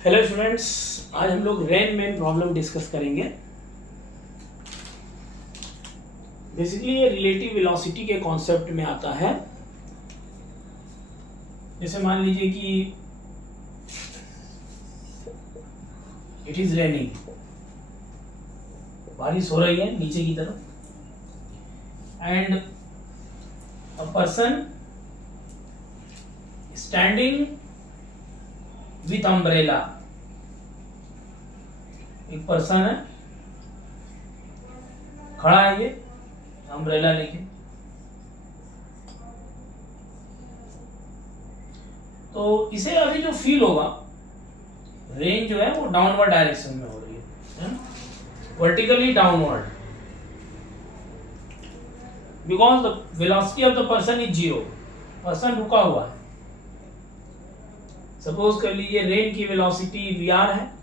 Hello students, आज हम लोग रेन मैन प्रॉब्लम डिस्कस करेंगे। बेसिकली ये रिलेटिव वेलोसिटी के कॉन्सेप्ट में आता है। जैसे मान लीजिए कि इट इज रेनिंग, बारिश हो रही है नीचे की तरफ, and a person standing with umbrella. एक पर्सन है, खड़ा है ये अम्ब्रेला लेके। तो इसे अभी जो फील होगा, रेन जो है वो डाउनवर्ड डायरेक्शन में हो रही है, vertically downward, because the velocity of the person is zero. Person रुका हुआ है। सपोज कर लीजिए रेन की वेलोसिटी वी आर है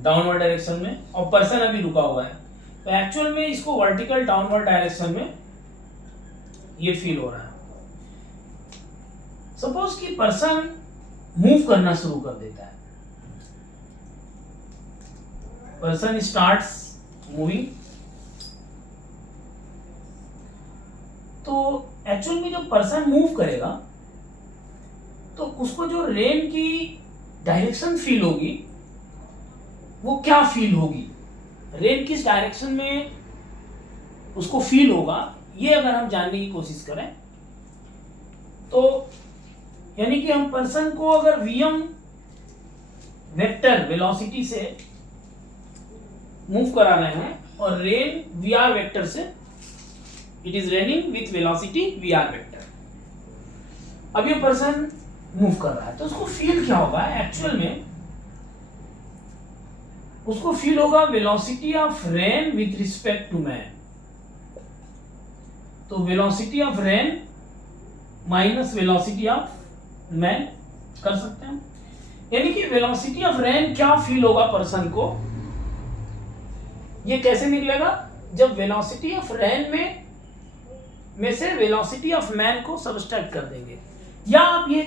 डाउनवर्ड डायरेक्शन में, और पर्सन अभी रुका हुआ है। तो एक्चुअल में इसको वर्टिकल डाउनवर्ड डायरेक्शन में ये फील हो रहा है। सपोज कि पर्सन मूव करना शुरू कर देता है, पर्सन स्टार्ट्स मूविंग। तो एक्चुअल में जब पर्सन मूव करेगा तो उसको जो रेन की डायरेक्शन फील होगी वो क्या फील होगी, रेन किस डायरेक्शन में उसको फील होगा, ये अगर हम जानने की कोशिश करें तो यानी कि हम पर्सन को अगर वीएम वेक्टर वेलोसिटी से मूव करा रहे हैं और रेन वीआर वेक्टर से, it is raining with velocity VR vector. अब ये पर्सन मूव कर रहा है तो उसको फील क्या होगा, एक्चुअल में उसको फील होगा velocity of rain with respect to man. तो velocity of rain minus velocity of man कर सकते हैं। यानी कि वेलोसिटी ऑफ रेन क्या फील होगा पर्सन को, ये कैसे निकलेगा, जब वेलोसिटी ऑफ रेन में से वेलोसिटी ऑफ मैन को सबट्रैक्ट कर देंगे, या आप ये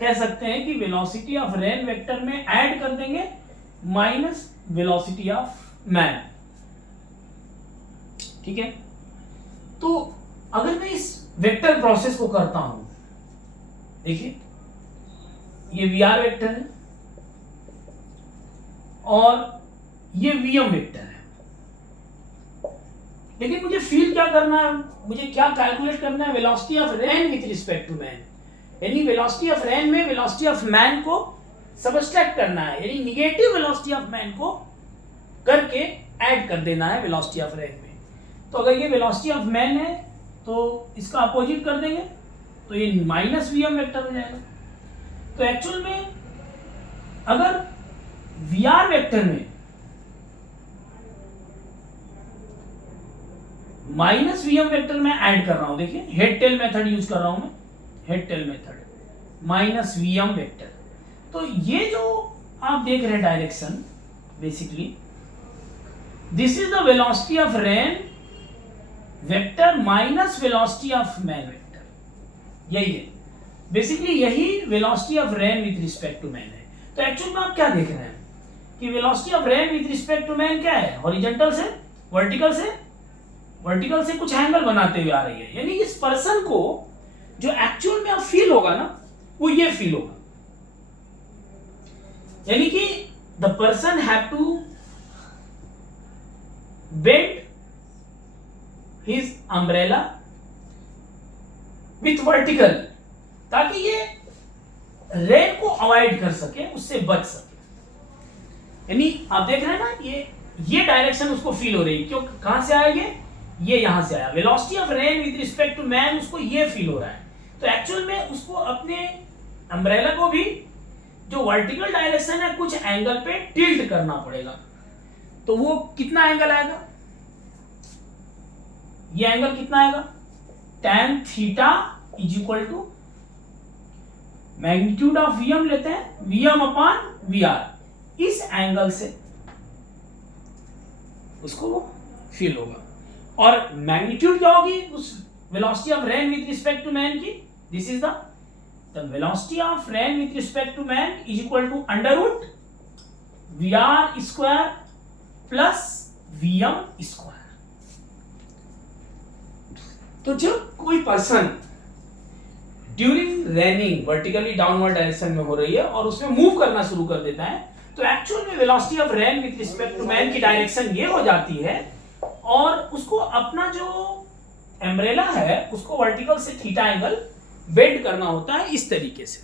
कह सकते हैं कि वेलोसिटी ऑफ रेन वेक्टर में ऐड कर देंगे माइनस वेलोसिटी ऑफ मैन। ठीक है, तो अगर मैं इस वेक्टर प्रोसेस को करता हूं, देखिए ये वीआर वेक्टर है और ये वीएम वेक्टर है, लेकिन मुझे फील क्या करना है, मुझे क्या कैलकुलेट करना है, velocity of rain with respect to man. यानी वेलोसिटी ऑफ रेन में वेलोसिटी ऑफ मैन को सबट्रैक्ट करना है, यानी निगेटिव वेलोसिटी ऑफ मैन को करके ऐड कर देना है वेलोसिटी ऑफ रेन में। तो अगर ये वेलोसिटी ऑफ मैन है तो इसका अपोजिट कर देंगे तो ये माइनस वीएम वेक्टर हो जाएगा। तो एक्चुअल में अगर वीआर वेक्टर में माइनस वीएम वेक्टर में ऐड कर रहा हूं, देखिए हेड टेल मेथड यूज कर रहा हूं मैं, head tail method minus VM vector. तो ये जो आप देख रहे हैं direction, basically this is the velocity of rain vector minus velocity of man vector, यही है बेसिकली, यही velocity of rain with respect to man है। तो एक्चुअल में आप क्या देख रहे हैं कि velocity of rain with respect to man क्या है, हॉरिजॉन्टल से वर्टिकल से कुछ एंगल बनाते हुए आ रही है। यानी इस पर्सन को जो एक्चुअल में अब फील होगा ना, वो ये फील होगा, यानी कि the person have to bend his umbrella with vertical, ताकि ये रेन को अवॉइड कर सके, उससे बच सके। यानी आप देख रहे हैं ना, ये डायरेक्शन उसको फील हो रही है, क्यों, कहां से आया ये यहां से आया। Velocity of rain with respect to man उसको ये फील हो रहा है। तो एक्चुअल में उसको अपने अम्ब्रेला को भी जो वर्टिकल डायरेक्शन है कुछ एंगल पे टिल्ट करना पड़ेगा। तो वो कितना एंगल आएगा, ये एंगल कितना आएगा, tan theta is equal to magnitude of VM लेते हैं, वीएम अपॉन वीआर। इस एंगल से उसको वो फील होगा। और मैग्नीट्यूड क्या होगी उस velocity of rain with respect to man की, this is the the velocity of rain with respect to man is equal to under root VR square plus VM square. तो जब कोई person during running vertically downward direction में हो रही है और उसमें मूव करना शुरू कर देता है, तो एक्चुअल में velocity of rain with respect to man की डायरेक्शन ये हो जाती है और उसको अपना जो एम्ब्रेला है उसको वर्टिकल से थीटा एंगल बेंड करना होता है इस तरीके से।